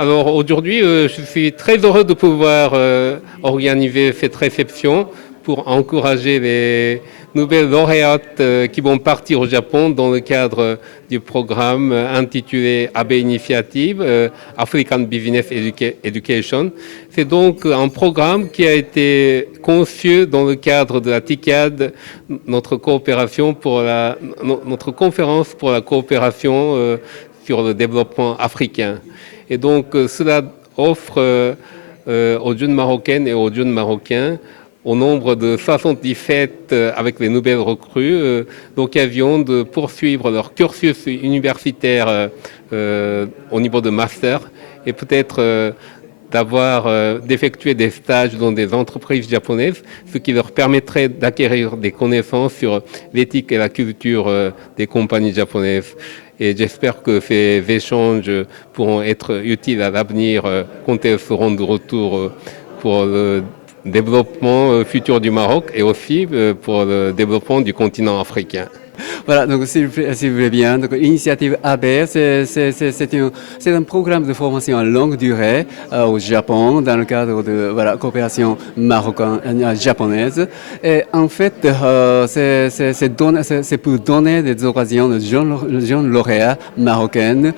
Alors aujourd'hui, je suis très heureux de pouvoir organiser cette réception pour encourager les nouvelles lauréates qui vont partir au Japon dans le cadre du programme intitulé AB Initiative African Business Education. C'est donc un programme qui a été conçu dans le cadre de la TICAD, notre conférence pour la coopération sur le développement africain. Et donc cela offre aux jeunes marocaines et aux jeunes marocains, au nombre de 77 avec les nouvelles recrues, l'occasion de poursuivre leur cursus universitaire au niveau de master et peut-être d'effectuer des stages dans des entreprises japonaises, ce qui leur permettrait d'acquérir des connaissances sur l'éthique et la culture des compagnies japonaises. Et j'espère que ces échanges pourront être utiles à l'avenir quand elles seront de retour pour le développement futur du Maroc et aussi pour le développement du continent africain. Voilà, donc s'il vous plaît bien, donc l'initiative ABER, c'est un programme de formation à longue durée au Japon dans le cadre de coopération marocaine-japonaise. Et en fait, c'est pour donner des occasions aux jeunes lauréats marocaines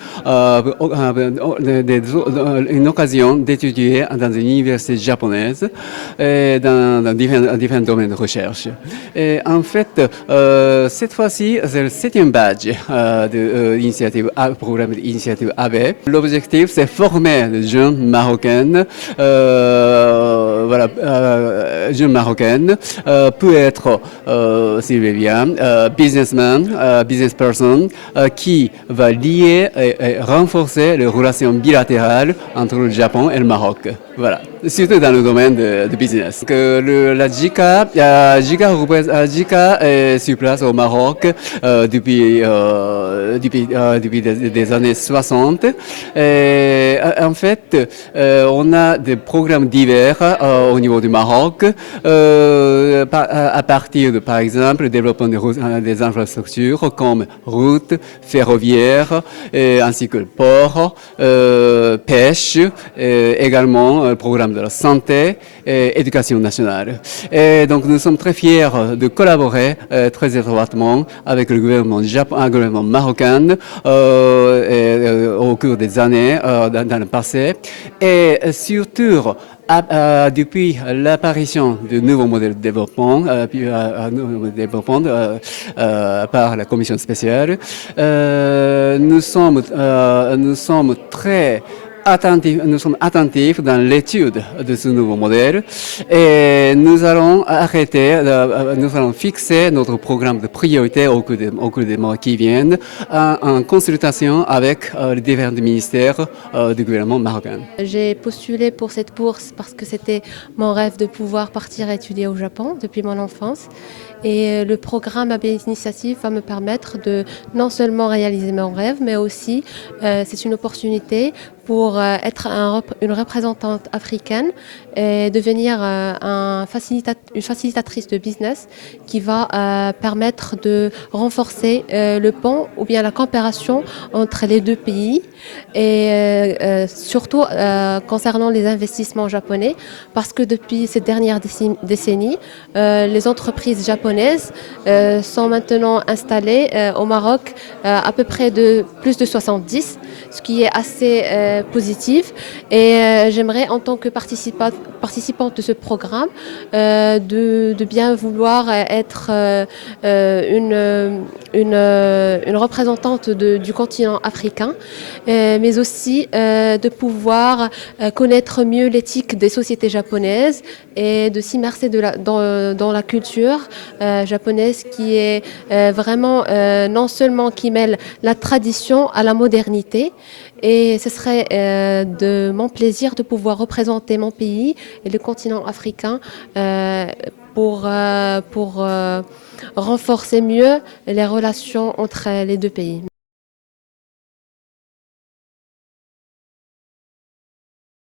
une occasion d'étudier dans une université japonaise et dans différents domaines de recherche. Et en fait, cette fois-ci, c'est le 7e badge de l'initiative programme d'initiative AB. L'objectif, c'est former des jeunes marocaines, jeunes marocaines, peut être, s'il veut bien, businessman, business person, qui va lier et renforcer les relations bilatérales entre le Japon et le Maroc. Voilà, surtout dans le domaine de business. La JICA est sur place au Maroc depuis des années 60. Et, en fait, on a des programmes divers au niveau du Maroc, à partir de, par exemple, le développement des infrastructures comme routes, ferroviaires, ainsi que le port, pêche, également le programme de la santé et éducation nationale. Et donc nous sommes très fiers de collaborer très étroitement avec le gouvernement marocain au cours des années dans le passé, et surtout depuis l'apparition de nouveaux modèles de développement, par la commission spéciale, nous sommes attentifs dans l'étude de ce nouveau modèle, et nous allons fixer notre programme de priorité au cours des mois qui viennent en consultation avec les différents ministères du gouvernement marocain. J'ai postulé pour cette bourse parce que c'était mon rêve de pouvoir partir étudier au Japon depuis mon enfance. Et le programme AB Initiative va me permettre de non seulement réaliser mon rêve, mais aussi c'est une opportunité pour être une représentante africaine et devenir une facilitatrice de business qui va permettre de renforcer le pont ou bien la coopération entre les deux pays, et surtout concernant les investissements japonais, parce que depuis ces dernières décennies, les entreprises japonaises sont maintenant installées au Maroc à peu près de plus de 70, ce qui est assez positif. Et j'aimerais, en tant que participante de ce programme, de bien vouloir être une représentante du continent africain, mais aussi de pouvoir connaître mieux l'éthique des sociétés japonaises et de s'immerser dans la culture japonaise, qui est vraiment non seulement qui mêle la tradition à la modernité. Et ce serait de mon plaisir de pouvoir représenter mon pays et le continent africain pour renforcer mieux les relations entre les deux pays.